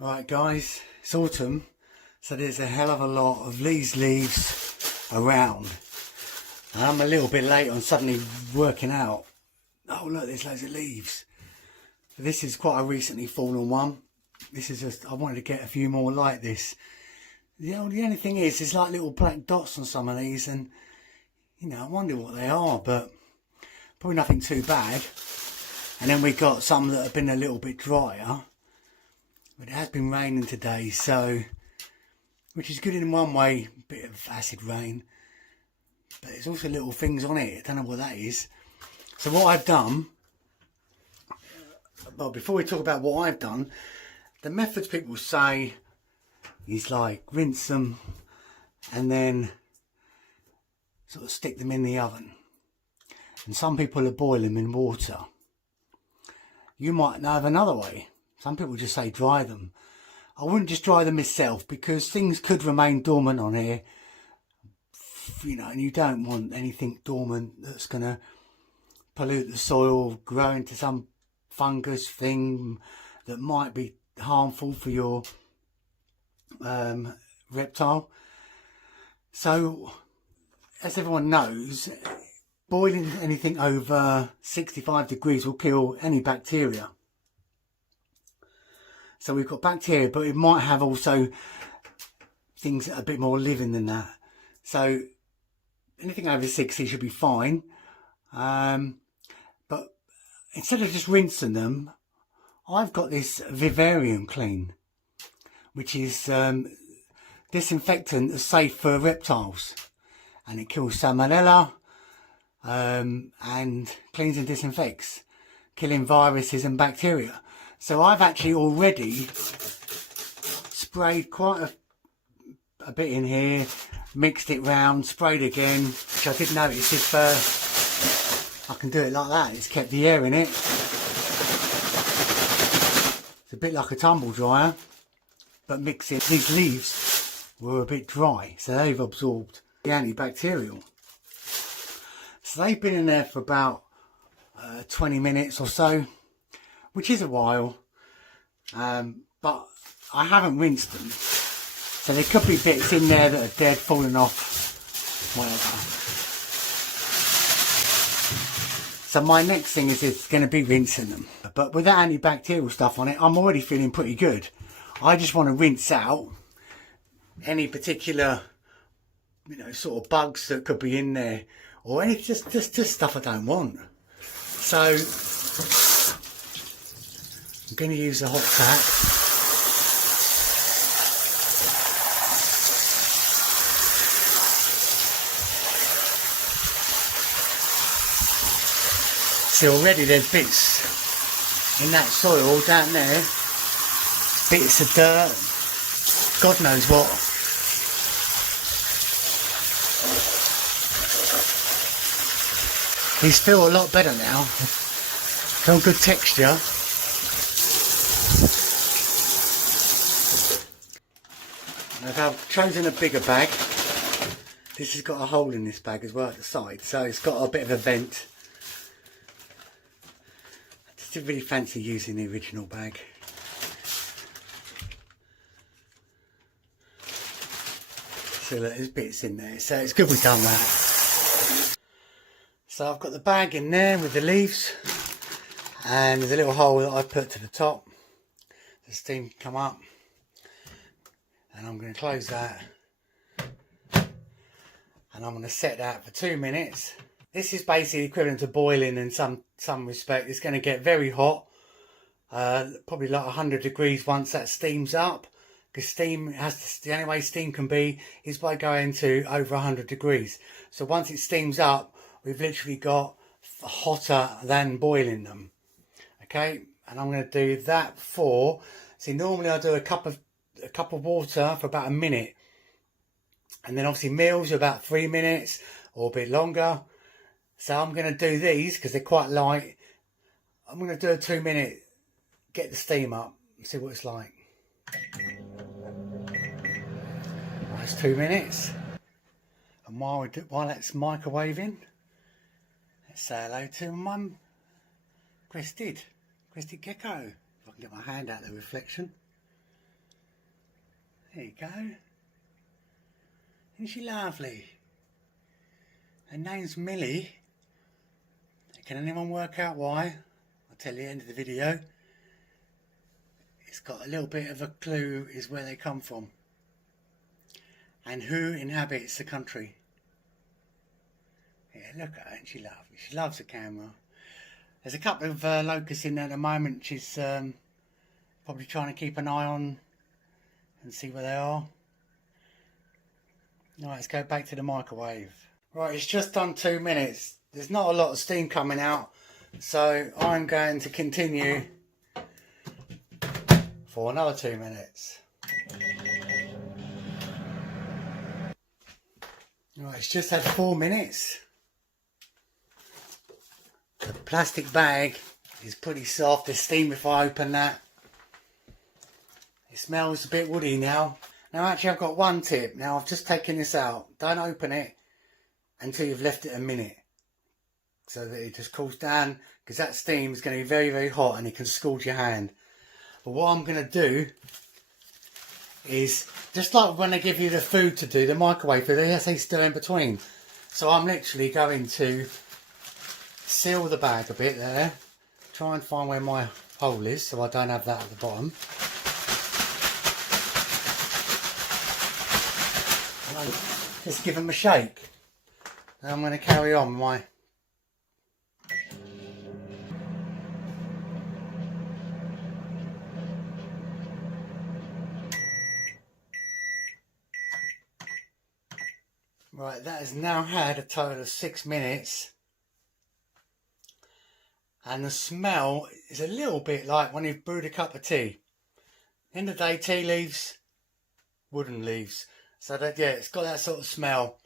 Right guys, it's autumn, so there's a hell of a lot of these leaves around. And I'm a little bit late on suddenly working out, oh look, there's loads of leaves. But this is quite a recently fallen one. This is just, I wanted to get a few more like this. The only thing is, there's like little black dots on some of these, and you know, I wonder what they are, but probably nothing too bad. And then we got some that have been a little bit drier. But it has been raining today, so, which is good in one way, a bit of acid rain. But there's also little things on it, I don't know what that is. So what I've done, well, before we talk about what I've done, the methods people say is like rinse them and then sort of stick them in the oven. And some people are boil them in water. You might have another way. Some people just say dry them. I wouldn't just dry them myself because things could remain dormant on here. You know, and you don't want anything dormant that's going to pollute the soil, grow into some fungus thing that might be harmful for your reptile. So, as everyone knows, boiling anything over 65 degrees will kill any bacteria. So we've got bacteria, but it might have also things that are a bit more living than that. So anything over 60 should be fine. But instead of just rinsing them, I've got this vivarium clean, which is disinfectant that's safe for reptiles. And it kills salmonella and cleans and disinfects, killing viruses and bacteria. So I've actually already sprayed quite a bit in here, mixed it round, sprayed again, which I did notice if I can do it like that, it's kept the air in it. It's a bit like a tumble dryer, but mixing. These leaves were a bit dry, so they've absorbed the antibacterial. So they've been in there for about 20 minutes or so, which is a while, but I haven't rinsed them, so there could be bits in there that are dead, falling off, whatever. So my next thing is going to be rinsing them, but with that antibacterial stuff on it, I'm already feeling pretty good. I just want to rinse out any particular, you know, sort of bugs that could be in there, or any just stuff I don't want. So I'm going to use a hot tap. See, already there's bits in that soil down there, bits of dirt, God knows what. These feel a lot better now, feel good texture. I've chosen a bigger bag. This has got a hole in this bag as well at the side, so it's got a bit of a vent. I just didn't really fancy using the original bag. So look, there's bits in there, so it's good we've done that. So I've got the bag in there with the leaves, and there's a little hole that I put to the top. The steam can come up. And I'm going to close that, and I'm going to set that for 2 minutes. This is basically equivalent to boiling in some respect. It's going to get very hot, probably like 100 degrees once that steams up, because steam has to, the only way steam can be is by going to over 100 degrees. So once it steams up, we've literally got hotter than boiling them. Okay, and I'm going to do that for, see, normally I do a cup of water for about a minute, and then obviously meals are about 3 minutes or a bit longer. So I'm going to do these because they're quite light. I'm going to do a 2 minute, get the steam up, see what it's like. That's 2 minutes, and while that's microwaving, let's say hello to Mum Crested Gecko. If I can get my hand out of the reflection. There you go. Isn't she lovely? Her name's Millie. Can anyone work out why? I'll tell you at the end of the video. It's got a little bit of a clue is where they come from. And who inhabits the country. Yeah, look at her, isn't she lovely? She loves the camera. There's a couple of locusts in there at the moment. She's probably trying to keep an eye on and see where they are. Right, let's go back to the microwave. Right, it's just done 2 minutes. There's not a lot of steam coming out, so I'm going to continue for another 2 minutes. Right, it's just had 4 minutes. The plastic bag is pretty soft. There's steam if I open that. It smells a bit woody now. Now actually I've got one tip. Now I've just taken this out. Don't open it until you've left it a minute, so that it just cools down, because that steam is going to be very, very hot and it can scald your hand. But what I'm going to do is, just like when they give you the food to do, the microwave food, they say stir in between. So I'm literally going to seal the bag a bit there, try and find where my hole is so I don't have that at the bottom. Just give them a shake. And I'm going to carry on my right, that has now had a total of 6 minutes, and the smell is a little bit like when you've brewed a cup of tea. End of the day, tea leaves, wooden leaves, so that, yeah, it's got that sort of smell.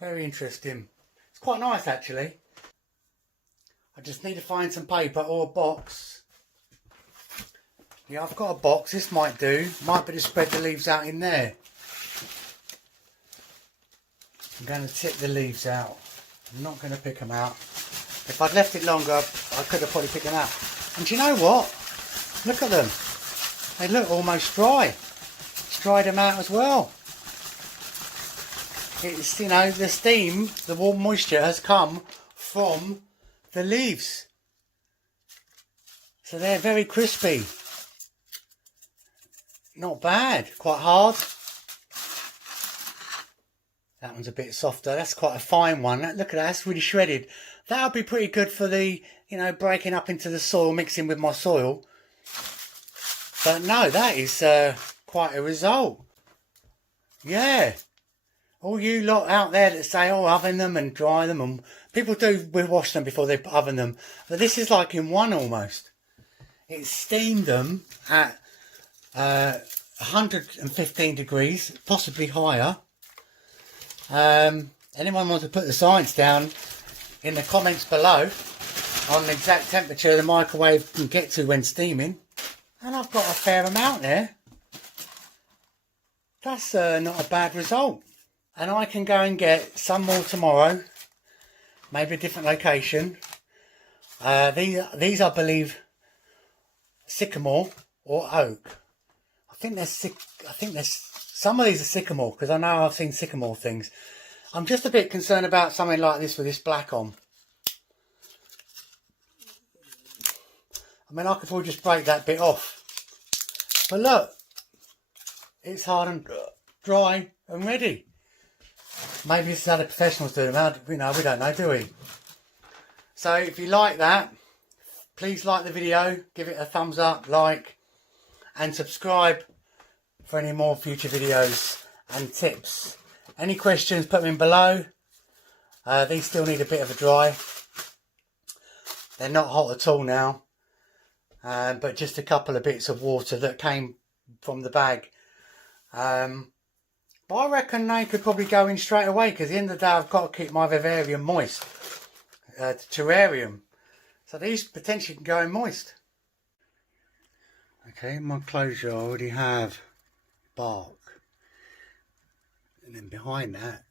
Very interesting. It's quite nice actually. I just need to find some paper or a box. Yeah, I've got a box. This might do. Might be to spread the leaves out in there. I'm going to tip the leaves out. I'm not going to pick them out. If I'd left it longer, I could have probably picked them out. And do you know what? Look at them. They look almost dry. It's dried them out as well. It's, you know, the steam, the warm moisture has come from the leaves. So they're very crispy. Not bad. Quite hard. That one's a bit softer. That's quite a fine one. Look at that. That's really shredded. That'll be pretty good for the, you know, breaking up into the soil, mixing with my soil. But no, that is quite a result. Yeah. All you lot out there that say, oh, oven them and dry them, and people do wash them before they oven them. But this is like in one almost. It steamed them at 115 degrees, possibly higher. Anyone wants to put the science down in the comments below on the exact temperature the microwave can get to when steaming. And I've got a fair amount there. That's not a bad result. And I can go and get some more tomorrow, maybe a different location. These I believe sycamore or oak. I think there's some of these are sycamore, because I know I've seen sycamore things. I'm just a bit concerned about something like this with this black on. I mean, I could probably just break that bit off. But look, it's hard and dry and ready. Maybe this is how the professionals do them. You know, we don't know, do we? So if you like that, please like the video, give it a thumbs up, like, and subscribe for any more future videos and tips. Any questions, put them in below. These still need a bit of a dry. They're not hot at all now, but just a couple of bits of water that came from the bag. But I reckon they could probably go in straight away, because at the end of the day I've got to keep my vivarium moist, terrarium. So these potentially can go in moist. Okay, in my enclosure I already have bark. And then behind that,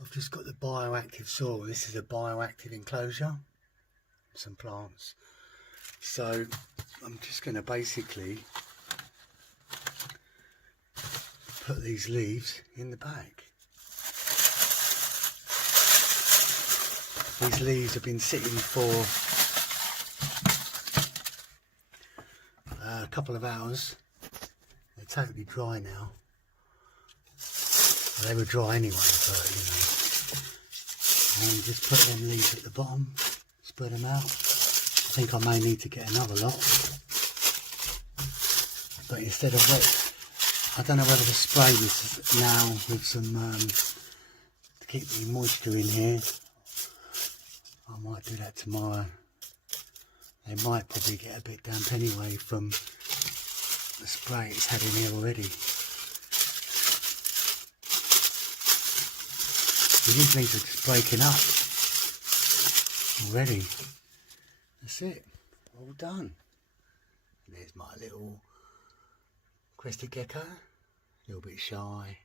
I've just got the bioactive soil. This is a bioactive enclosure. Some plants. So I'm just going to basically put these leaves in the bag. These leaves have been sitting for a couple of hours. They're totally dry now. Well, they were dry anyway, but you know. And just put them leaves at the bottom, spread them out. I think I may need to get another lot. But instead of wet, I don't know whether to spray this now with some, to keep the moisture in here. I might do that tomorrow. They might probably get a bit damp anyway from the spray it's had in here already. These leaves are just breaking up already. That's it, all done. There's my little crested gecko, a little bit shy.